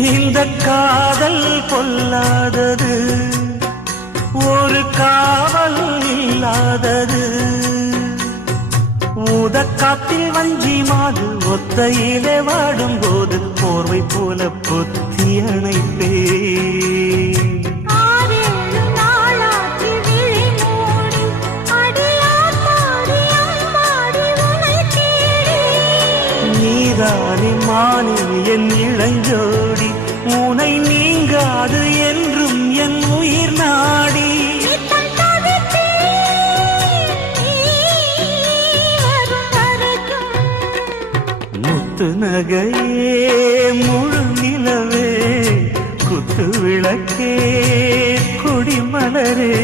இந்த காதல் பொல்லாதது, ஒரு காவல் இல்லாதது. ஊதக்காத்தில் வஞ்சி மாது ஒத்தையிலே வாடும்போது போர்வை போல பொத்தி அணைப்பே. நீதானே மானே என் இளஞ்சோடி, உனை நீங்காது என்றும் என் உயிர் நாடி. முத்து நகையே முழு நிலவே, குத்து விளக்கே கொடிமலரே.